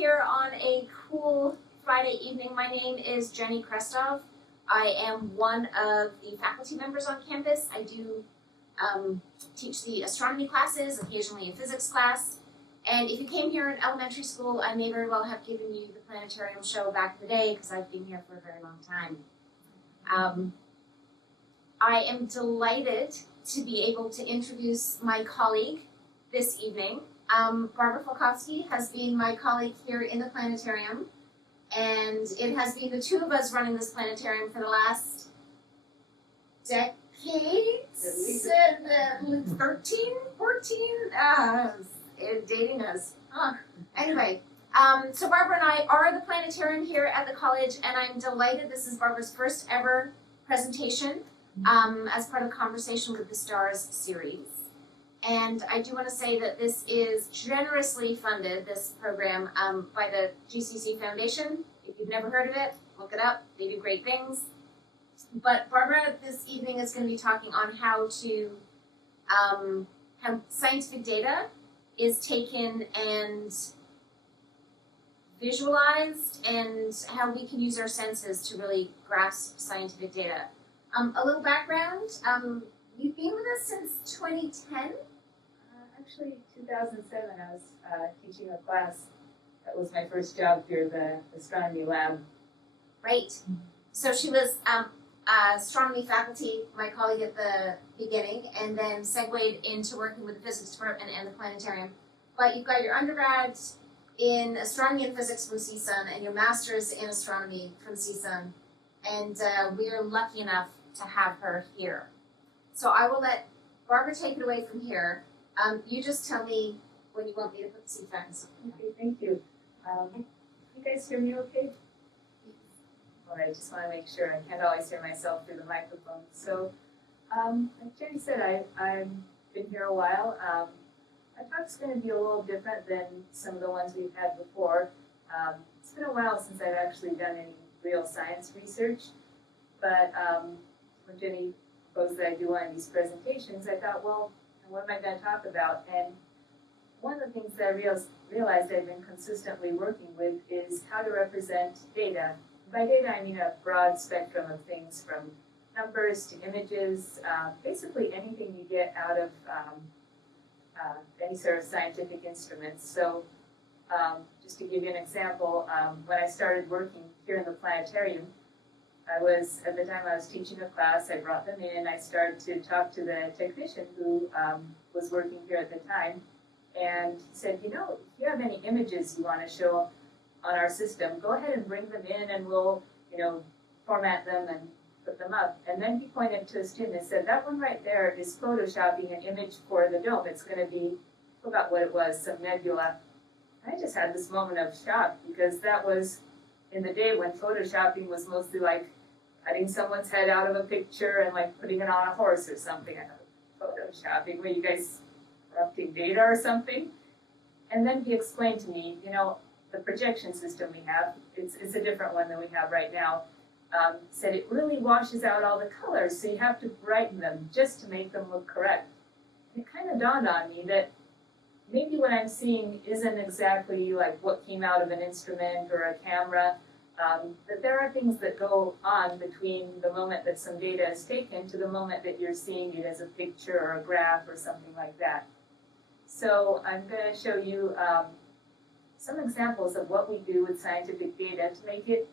here on a cool Friday evening. My name is Jenny Krestov. I am one of the faculty members on campus. I do teach the astronomy classes, occasionally a physics class. And if you came here in elementary school, I may very well have given you the planetarium show back in the day because I've been here for a very long time. I am delighted to be able to introduce my colleague this evening. Barbara Falkowski has been my colleague here in the planetarium, and it has been the two of us running this planetarium for the last decades, 13, 14, dating us. Anyway, so Barbara and I are the planetarium here at the college, and I'm delighted this is Barbara's first ever presentation as part of the Conversation with the Stars series. And I do want to say that this is generously funded, this program, by the GCC Foundation. If you've never heard of it, look it up. They do great things. But Barbara this evening is going to be talking on how scientific data is taken and visualized, and how we can use our senses to really grasp scientific data. A little background, you've been with us since 2010? Actually, 2007, I was teaching a class. That was my first job here, the astronomy lab. Right. So she was astronomy faculty, my colleague at the beginning, and then segued into working with the physics department and the planetarium. But you've got your undergrad in astronomy and physics from CSUN and your master's in astronomy from CSUN. And we are lucky enough to have her here. So I will let Barbara take it away from here. You just tell me when you want me to put the seat back. Okay, thank you. You guys hear me okay? All right, just want to make sure. I can't always hear myself through the microphone. So, like Jenny said, I've been here a while. My talk's going to be a little different than some of the ones we've had before. It's been a while since I've actually done any real science research, but when Jenny proposed that I do one of these presentations, I thought, well, what am I going to talk about? And one of the things that I realized I've been consistently working with is how to represent data. By data, I mean a broad spectrum of things, from numbers to images, basically anything you get out of any sort of scientific instruments. So just to give you an example, when I started working here in the planetarium, at the time I was teaching a class, I brought them in, I started to talk to the technician who was working here at the time, and he said, if you have any images you want to show on our system, go ahead and bring them in and we'll, format them and put them up. And then he pointed to a student and said, that one right there is photoshopping an image for the dome. It's going to be, I forgot what it was, some nebula. I just had this moment of shock, because that was in the day when photoshopping was mostly like cutting someone's head out of a picture and like putting it on a horse or something. I thought, photoshopping, were you guys corrupting data or something? And then he explained to me, the projection system we have, it's a different one than we have right now, said it really washes out all the colors, so you have to brighten them just to make them look correct. And it kind of dawned on me that maybe what I'm seeing isn't exactly like what came out of an instrument or a camera, that there are things that go on between the moment that some data is taken to the moment that you're seeing it as a picture or a graph or something like that. So I'm going to show you some examples of what we do with scientific data to make it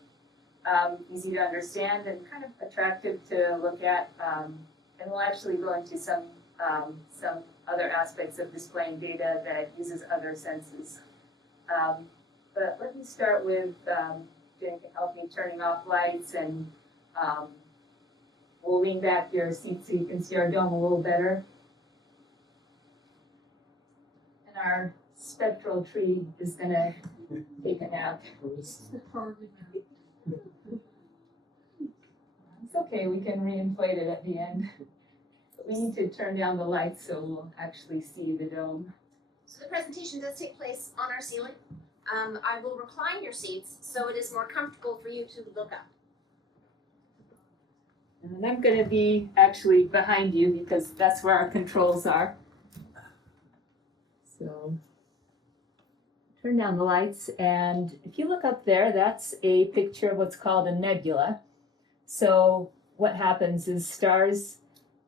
easy to understand and kind of attractive to look at. And we'll actually go into some other aspects of displaying data that uses other senses. But let me start with, Jenny can help me turning off lights, and we'll lean back your seat so you can see our dome a little better. And our spectral tree is going to take a nap. It's okay, we can re-inflate it at the end. But we need to turn down the lights so we'll actually see the dome. So the presentation does take place on our ceiling. I will recline your seats so it is more comfortable for you to look up. And I'm going to be actually behind you because that's where our controls are. So turn down the lights, and if you look up there, that's a picture of what's called a nebula. So what happens is stars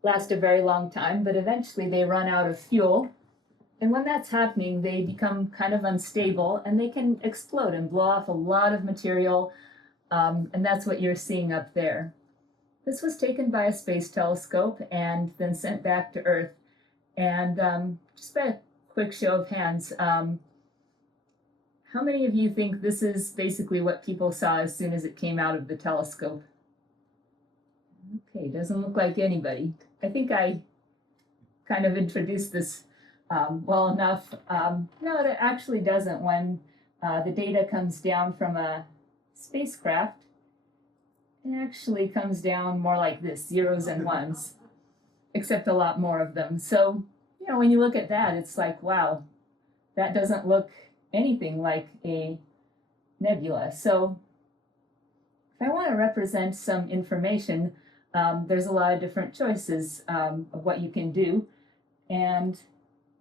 last a very long time, but eventually they run out of fuel. And when that's happening, they become kind of unstable and they can explode and blow off a lot of material. And that's what you're seeing up there. This was taken by a space telescope and then sent back to Earth. And just by a quick show of hands, how many of you think this is basically what people saw as soon as it came out of the telescope? Okay, doesn't look like anybody. I think I kind of introduced this well enough. No, it actually doesn't. When the data comes down from a spacecraft, it actually comes down more like this, zeros and ones, except a lot more of them. So, you know, when you look at that, it's like, wow, that doesn't look anything like a nebula. So if I want to represent some information, there's a lot of different choices of what you can do. And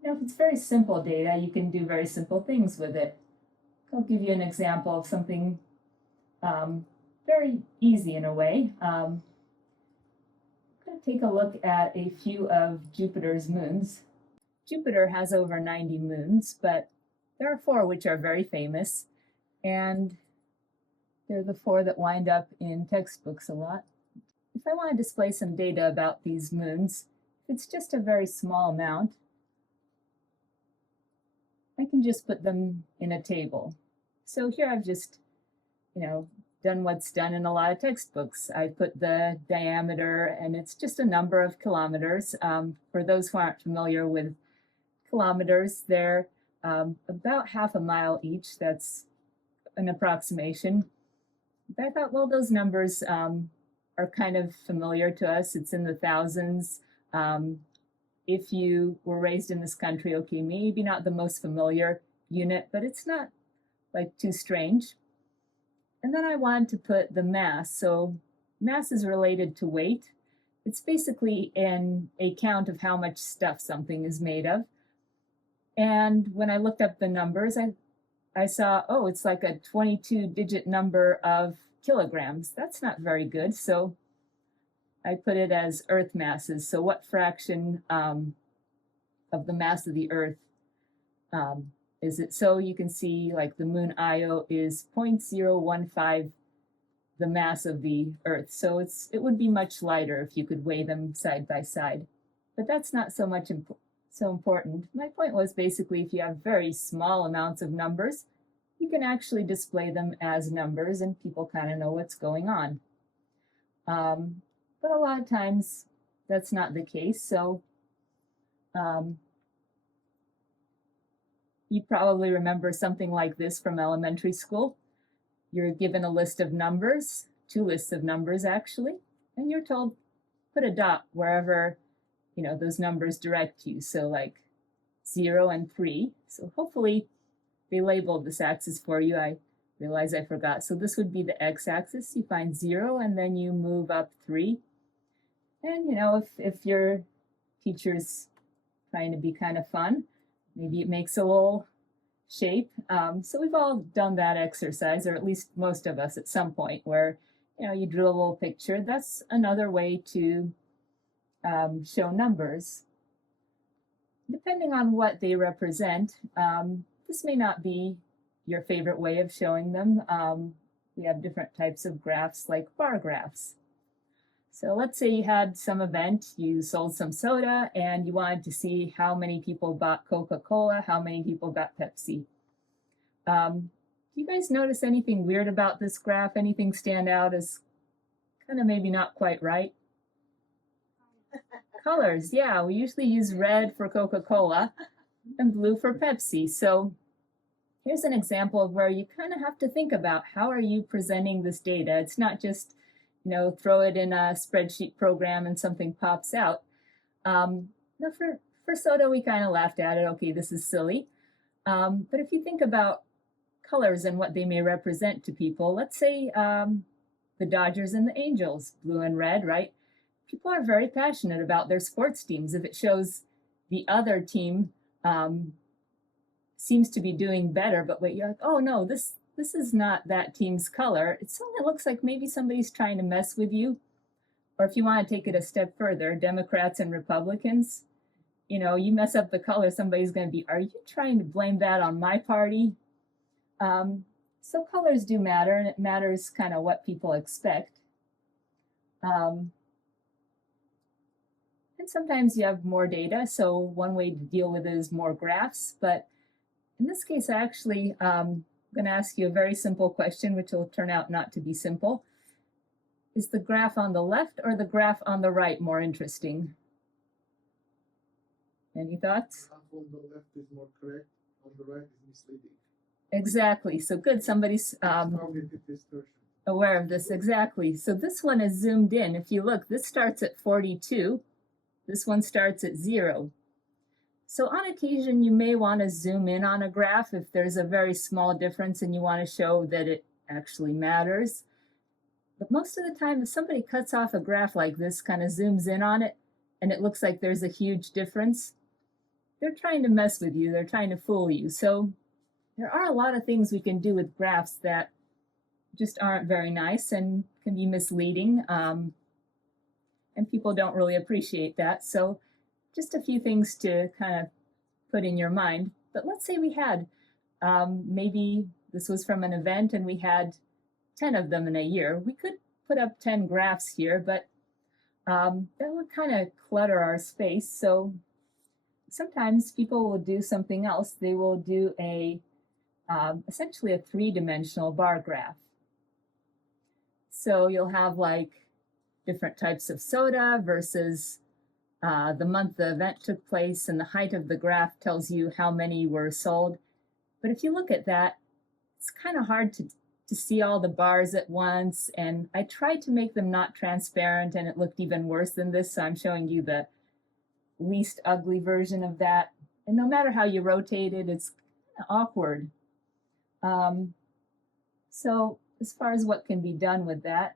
you know, if it's very simple data, you can do very simple things with it. I'll give you an example of something very easy in a way. I'm going to take a look at a few of Jupiter's moons. Jupiter has over 90 moons, but there are 4 which are very famous, and they're the 4 that wind up in textbooks a lot. If I want to display some data about these moons, if it's just a very small amount, I can just put them in a table. So here I've just, you know, done what's done in a lot of textbooks. I put the diameter, and it's just a number of kilometers. For those who aren't familiar with kilometers, they're about half a mile each. That's an approximation. But I thought, well, those numbers are kind of familiar to us. It's in the thousands. If you were raised in this country, okay, maybe not the most familiar unit, but it's not like too strange. And then I wanted to put the mass. So mass is related to weight. It's basically a count of how much stuff something is made of. And when I looked up the numbers, I saw, oh, it's like a 22-digit number of kilograms. That's not very good. So I put it as Earth masses. So what fraction of the mass of the Earth is it? So you can see like the moon Io is 0.015 the mass of the Earth. So it would be much lighter if you could weigh them side by side. But that's not so important. My point was basically if you have very small amounts of numbers, you can actually display them as numbers and people kind of know what's going on. But a lot of times that's not the case. So you probably remember something like this from elementary school. You're given a list of numbers, 2 lists of numbers actually, and you're told put a dot wherever you know those numbers direct you. So like 0 and 3. So hopefully they labeled this axis for you. I realize I forgot. So this would be the x-axis. You find 0 and then you move up 3. And you know, if your teacher's trying to be kind of fun, maybe it makes a little shape. So we've all done that exercise, or at least most of us at some point, where you know you drew a little picture. That's another way to show numbers. Depending on what they represent, this may not be your favorite way of showing them. We have different types of graphs like bar graphs. So let's say you had some event, you sold some soda, and you wanted to see how many people bought Coca-Cola, how many people got Pepsi. Do you guys notice anything weird about this graph? Anything stand out as kind of maybe not quite right? Colors, yeah, we usually use red for Coca-Cola and blue for Pepsi. So here's an example of where you kind of have to think about how are you presenting this data. It's not just, you know, throw it in a spreadsheet program and something pops out. Now for soda, we kind of laughed at it. Okay, this is silly. But if you think about colors and what they may represent to people, let's say the Dodgers and the Angels, blue and red, right? People are very passionate about their sports teams. If it shows the other team seems to be doing better, but wait, you're like, oh no, this is not that team's color. It suddenly looks like maybe somebody's trying to mess with you. Or if you want to take it a step further, Democrats and Republicans, you know, you mess up the color, somebody's going to be, are you trying to blame that on my party? So colors do matter, and it matters kind of what people expect. And sometimes you have more data, so one way to deal with it is more graphs. But in this case, I actually I'm going to ask you a very simple question, which will turn out not to be simple. Is the graph on the left or the graph on the right more interesting? Any thoughts? Graph on the left is more correct, on the right is misleading. Exactly. So good. Somebody's Cognitive distortion. aware of this. Exactly. So this one is zoomed in. If you look, this starts at 42. This one starts at 0. So on occasion, you may want to zoom in on a graph if there's a very small difference and you want to show that it actually matters. But most of the time, if somebody cuts off a graph like this, kind of zooms in on it, and it looks like there's a huge difference, they're trying to mess with you. They're trying to fool you. So there are a lot of things we can do with graphs that just aren't very nice and can be misleading. And people don't really appreciate that. So just a few things to kind of put in your mind. But let's say we had, maybe this was from an event and we had 10 of them in a year. We could put up 10 graphs here, but that would kind of clutter our space. So sometimes people will do something else. They will do essentially a 3-dimensional bar graph. So you'll have like different types of soda versus the month the event took place, and the height of the graph tells you how many were sold. But if you look at that, it's kind of hard to see all the bars at once, and I tried to make them not transparent, and it looked even worse than this, so I'm showing you the least ugly version of that. And no matter how you rotate it, it's kind of awkward. So as far as what can be done with that,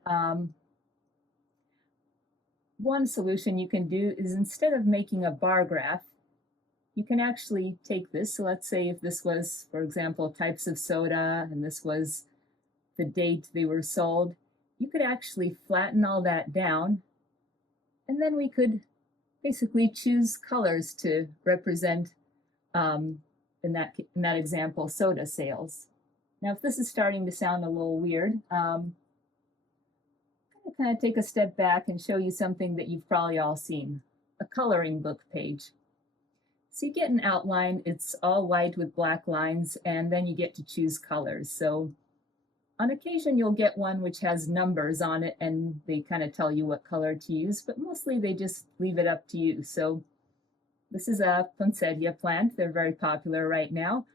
one solution you can do is, instead of making a bar graph, you can actually take this. So let's say if this was, for example, types of soda, and this was the date they were sold, you could actually flatten all that down, and then we could basically choose colors to represent, in that example, soda sales. Now, if this is starting to sound a little weird, I'm going to kind of take a step back and show you something that you've probably all seen, a coloring book page. So you get an outline, it's all white with black lines, and then you get to choose colors. So on occasion, you'll get one which has numbers on it, and they kind of tell you what color to use, but mostly they just leave it up to you. So this is a poinsettia plant. They're very popular right now.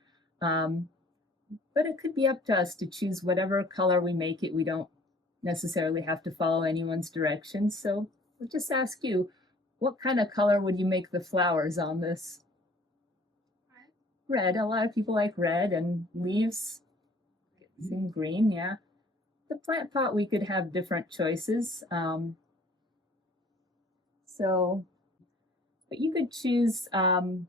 But it could be up to us to choose whatever color we make it. We don't necessarily have to follow anyone's directions. So we'll just ask you, what kind of color would you make the flowers on this? Red. A lot of people like red, and leaves. In green, yeah. The plant pot, we could have different choices. But you could choose, all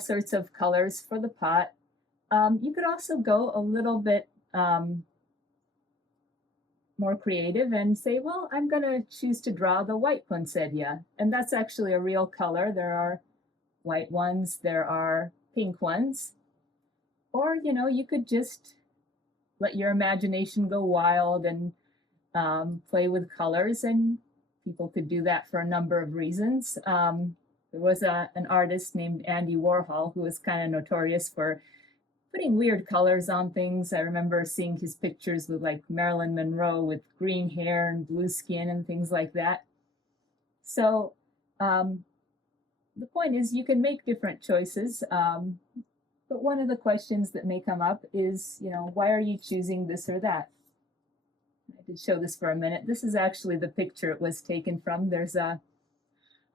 sorts of colors for the pot. You could also go a little bit more creative and say, well, I'm going to choose to draw the white poinsettia. And that's actually a real color. There are white ones, there are pink ones. Or, you could just let your imagination go wild and play with colors, and people could do that for a number of reasons. There was an artist named Andy Warhol who was kind of notorious for putting weird colors on things. I remember seeing his pictures with like Marilyn Monroe with green hair and blue skin and things like that. So the point is, you can make different choices. But one of the questions that may come up is, why are you choosing this or that? I did show this for a minute. This is actually the picture it was taken from. There's a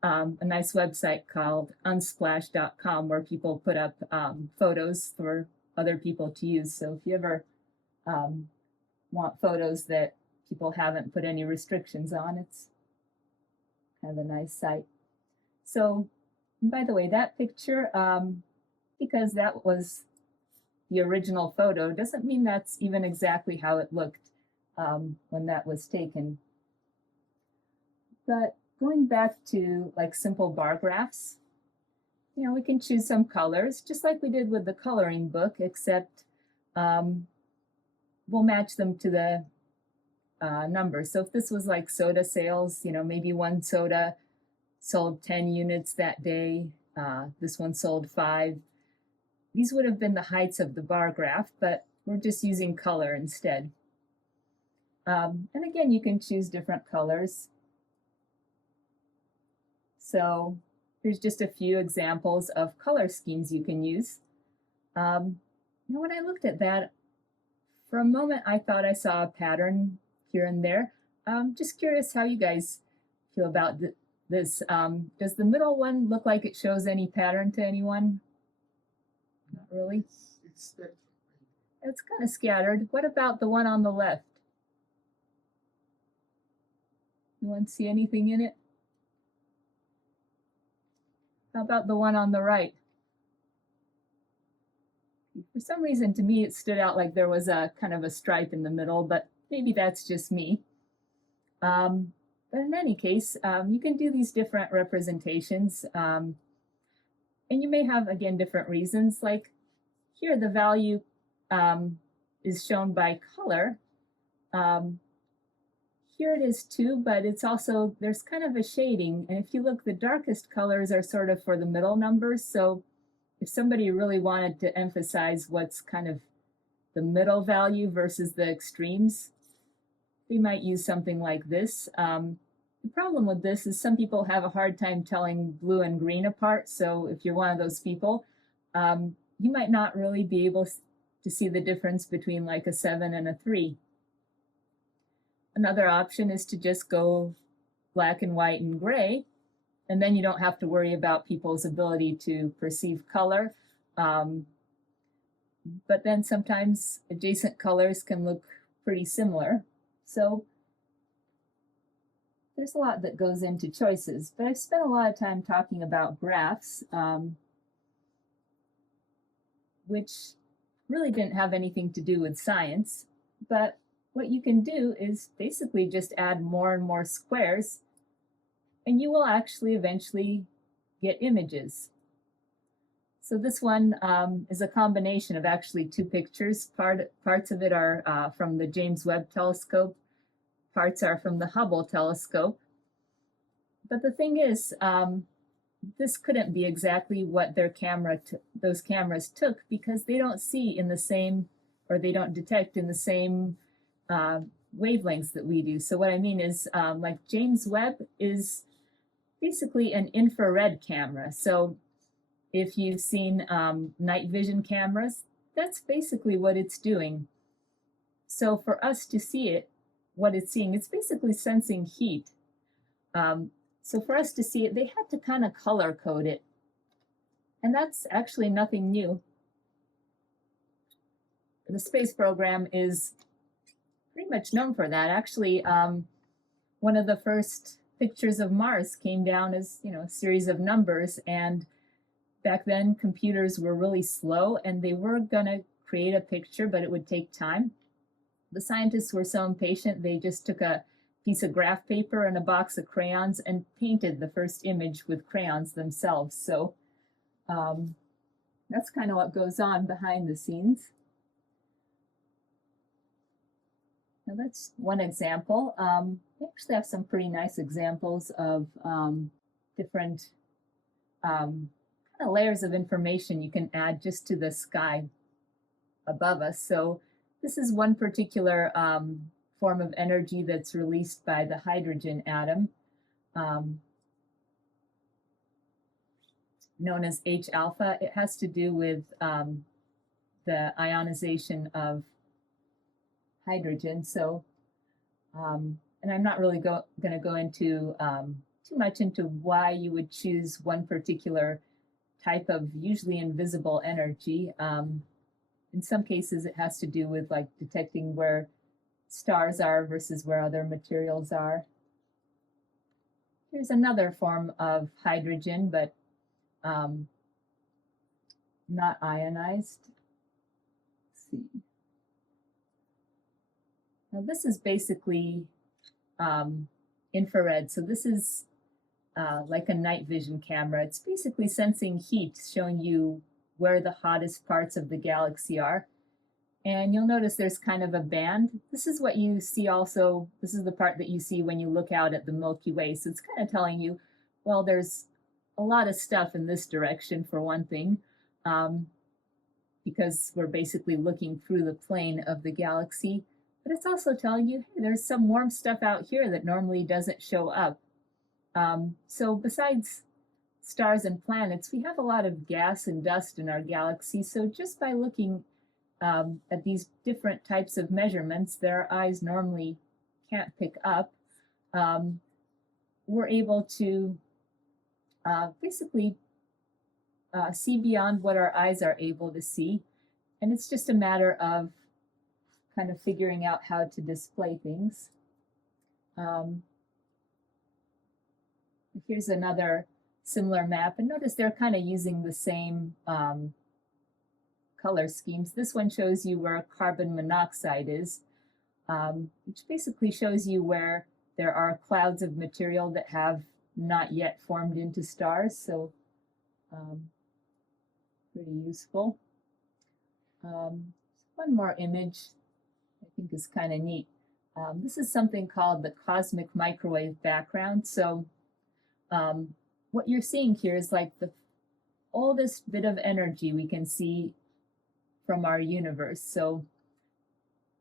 nice website called unsplash.com where people put up photos for other people to use. So if you ever want photos that people haven't put any restrictions on, it's kind of a nice site. So, by the way, that picture, because that was the original photo doesn't mean that's even exactly how it looked when that was taken. But going back to like simple bar graphs, you know, we can choose some colors, just like we did with the coloring book, except we'll match them to the numbers. So if this was like soda sales, you know, maybe one soda sold 10 units that day, this one sold 5. These would have been the heights of the bar graph, but we're just using color instead. And again, you can choose different colors. So here's just a few examples of color schemes you can use. Now when I looked at that, for a moment I thought I saw a pattern here and there. Just curious how you guys feel about this. Does the middle one look like it shows any pattern to anyone? Not really. It's spectrum. It's kind of scattered. What about the one on the left? Anyone see anything in it? How about the one on the right? For some reason, to me, it stood out like there was a kind of a stripe in the middle, but maybe that's just me. But in any case, you can do these different representations, and you may have, again, different reasons. Like here, the value is shown by color. Here it is too, but it's also, there's kind of a shading. And if you look, the darkest colors are sort of for the middle numbers. So if somebody really wanted to emphasize what's kind of the middle value versus the extremes, they might use something like this. The problem with this is some people have a hard time telling blue and green apart. So if you're one of those people, you might not really be able to see the difference between like a 7 and a 3. Another option is to just go black and white and gray, and then you don't have to worry about people's ability to perceive color. But then sometimes adjacent colors can look pretty similar. So there's a lot that goes into choices, but I've spent a lot of time talking about graphs, which really didn't have anything to do with science, but what you can do is basically just add more and more squares, and you will actually eventually get images. So this one is a combination of actually 2 pictures. Parts of it are from the James Webb Telescope, parts are from the Hubble telescope. But the thing is, this couldn't be exactly what those cameras took, because they don't see in the same, or they don't detect in the same wavelengths that we do. So what I mean is, like James Webb is basically an infrared camera. So if you've seen night vision cameras, that's basically what it's doing. So for us to see it, what it's seeing, it's basically sensing heat. So for us to see it, they had to kind of color code it. And that's actually nothing new. The space program is pretty much known for that. Actually, one of the first pictures of Mars came down as, you know, a series of numbers, and back then computers were really slow, and they were gonna create a picture, but it would take time. The scientists were so impatient, they just took a piece of graph paper and a box of crayons and painted the first image with crayons themselves. So that's kind of what goes on behind the scenes. Now that's one example. We actually have some pretty nice examples of different kind of layers of information you can add just to the sky above us. So this is one particular form of energy that's released by the hydrogen atom, known as H alpha. It has to do with the ionization of hydrogen. So, and I'm not really going to go into too much into why you would choose one particular type of usually invisible energy. In some cases, it has to do with like detecting where stars are versus where other materials are. Here's another form of hydrogen, but not ionized. Let's see. Now this is basically infrared. So this is like a night vision camera. It's basically sensing heat, showing you where the hottest parts of the galaxy are. And you'll notice there's kind of a band. This is what you see also. This is the part that you see when you look out at the Milky Way. So it's kind of telling you, well, there's a lot of stuff in this direction for one thing, because we're basically looking through the plane of the galaxy. But it's also telling you, hey, there's some warm stuff out here that normally doesn't show up. So besides stars and planets, we have a lot of gas and dust in our galaxy. So just by looking at these different types of measurements that our eyes normally can't pick up, we're able to basically see beyond what our eyes are able to see. And it's just a matter of kind of figuring out how to display things. Here's another similar map, and notice they're kind of using the same color schemes. This one shows you where carbon monoxide is, which basically shows you where there are clouds of material that have not yet formed into stars, so pretty useful. One more image I think is kind of neat. This is something called the cosmic microwave background. So what you're seeing here is like the oldest bit of energy we can see from our universe. So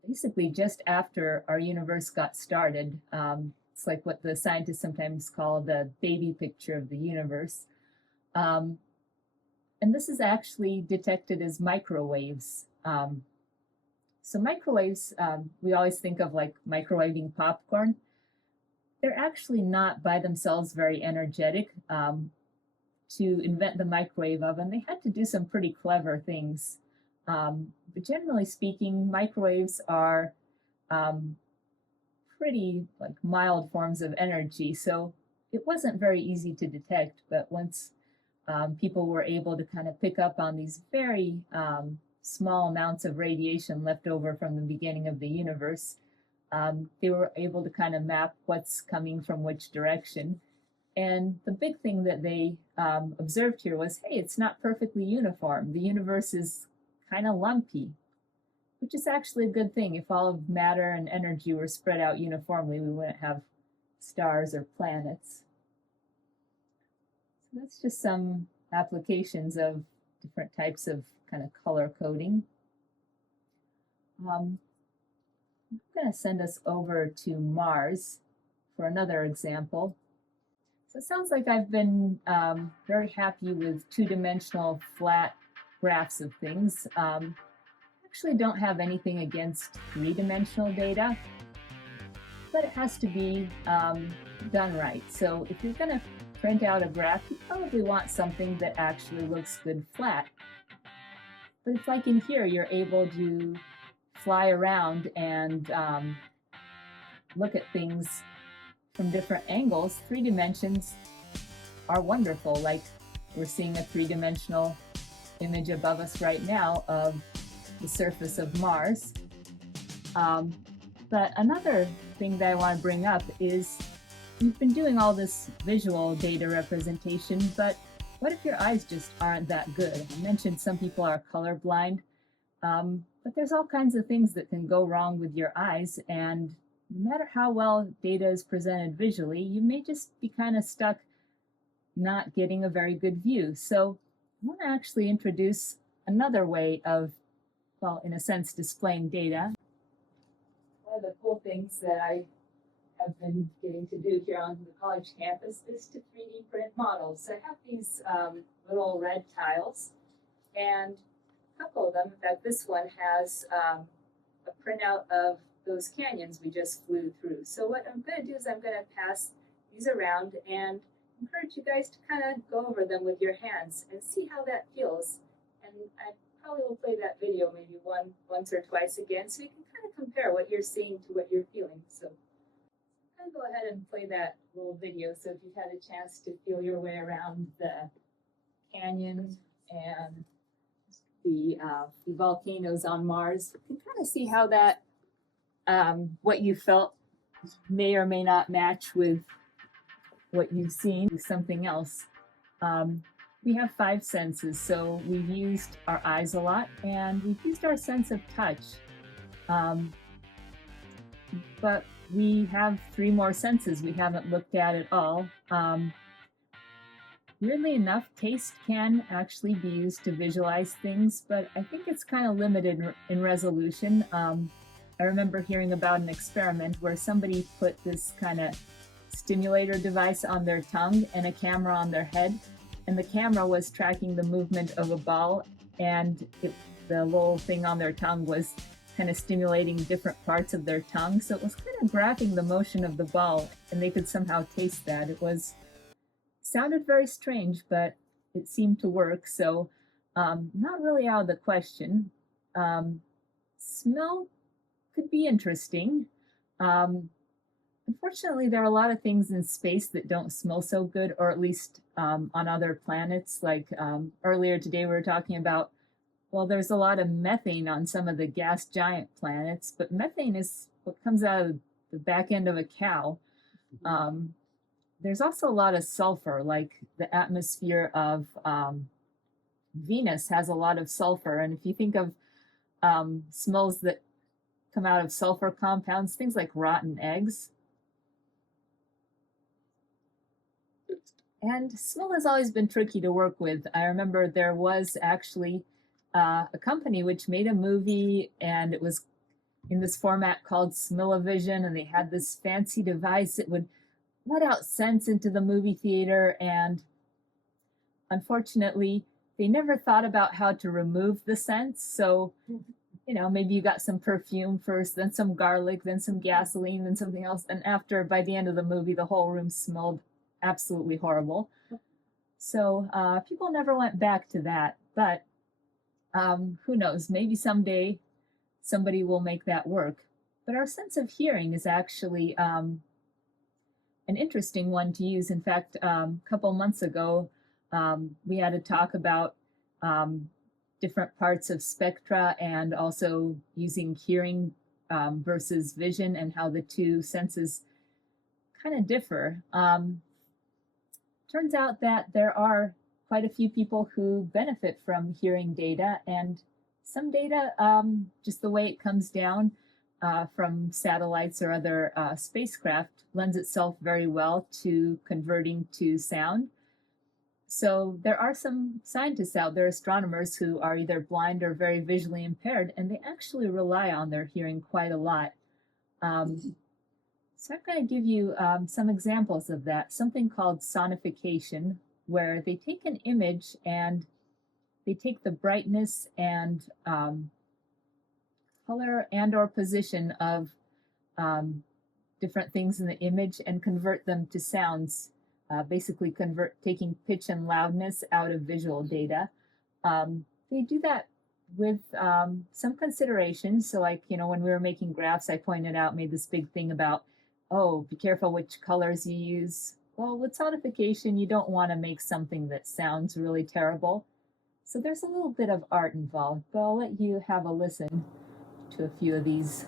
basically just after our universe got started, it's like what the scientists sometimes call the baby picture of the universe. And this is actually detected as microwaves. So microwaves, we always think of like microwaving popcorn. They're actually not by themselves very energetic. To invent the microwave oven, they had to do some pretty clever things. But generally speaking, microwaves are pretty like mild forms of energy. So it wasn't very easy to detect, but once people were able to kind of pick up on these very small amounts of radiation left over from the beginning of the universe, they were able to kind of map what's coming from which direction. And the big thing that they observed here was, hey, it's not perfectly uniform. The universe is kind of lumpy, which is actually a good thing. If all of matter and energy were spread out uniformly, we wouldn't have stars or planets. So that's just some applications of different types of kind of color coding. I'm going to send us over to Mars for another example. So it sounds like I've been very happy with two-dimensional flat graphs of things. Actually don't have anything against three-dimensional data, but it has to be done right. So if you're going to print out a graph, you probably want something that actually looks good flat. But it's like in here, you're able to fly around and look at things from different angles. 3 dimensions are wonderful. Like we're seeing a 3-dimensional image above us right now of the surface of Mars. But another thing that I want to bring up is we've been doing all this visual data representation, but what if your eyes just aren't that good? I mentioned some people are colorblind, but there's all kinds of things that can go wrong with your eyes, and no matter how well data is presented visually, you may just be kind of stuck not getting a very good view. So I want to actually introduce another way of, well, in a sense, displaying data. One of the cool things that I have been getting to do here on the college campus is to 3D print models. So I have these little red tiles, and a couple of them, in fact, this one has a printout of those canyons we just flew through. So what I'm going to do is I'm going to pass these around and encourage you guys to kind of go over them with your hands and see how that feels. And I probably will play that video maybe once or twice again so you can kind of compare what you're seeing to what you're feeling. So I'm going to go ahead and play that little video. So if you've had a chance to feel your way around the canyon and the volcanoes on Mars. You can kind of see how that what you felt may or may not match with what you've seen with something else. We have 5 senses, so we've used our eyes a lot, and we've used our sense of touch. But we have 3 more senses we haven't looked at all. Weirdly enough, taste can actually be used to visualize things, but I think it's kind of limited in resolution. I remember hearing about an experiment where somebody put this kind of stimulator device on their tongue and a camera on their head, and the camera was tracking the movement of a ball, and the little thing on their tongue was kind of stimulating different parts of their tongue, so it was kind of graphing the motion of the ball, and they could somehow taste that. It sounded very strange, but it seemed to work, so not really out of the question. Smell could be interesting. Unfortunately, there are a lot of things in space that don't smell so good, or at least on other planets. Like earlier today, we were talking about, well, there's a lot of methane on some of the gas giant planets, but methane is what comes out of the back end of a cow. There's also a lot of sulfur, like the atmosphere of Venus has a lot of sulfur. And if you think of smells that come out of sulfur compounds, things like rotten eggs. And smell has always been tricky to work with. I remember there was actually a company which made a movie, and it was in this format called Smell-O-Vision, and they had this fancy device that would let out scents into the movie theater, and unfortunately, they never thought about how to remove the scents. So, you know, maybe you got some perfume first, then some garlic, then some gasoline, then something else, and by the end of the movie, the whole room smelled absolutely horrible. So people never went back to that, but who knows, maybe someday somebody will make that work. But our sense of hearing is actually an interesting one to use. In fact, a couple months ago, we had a talk about different parts of spectra and also using hearing versus vision and how the two senses kind of differ. Turns out that there are quite a few people who benefit from hearing data, and some data, just the way it comes down from satellites or other spacecraft, lends itself very well to converting to sound. So there are some scientists out there, astronomers, who are either blind or very visually impaired, and they actually rely on their hearing quite a lot. So I'm going to give you some examples of that, something called sonification, where they take an image and they take the brightness and color and or position of different things in the image and convert them to sounds, basically taking pitch and loudness out of visual data. They do that with some considerations. So like, you know, when we were making graphs, I pointed out, made this big thing about, oh, be careful which colors you use. Well, with sonification, you don't want to make something that sounds really terrible. So there's a little bit of art involved, but I'll let you have a listen to a few of these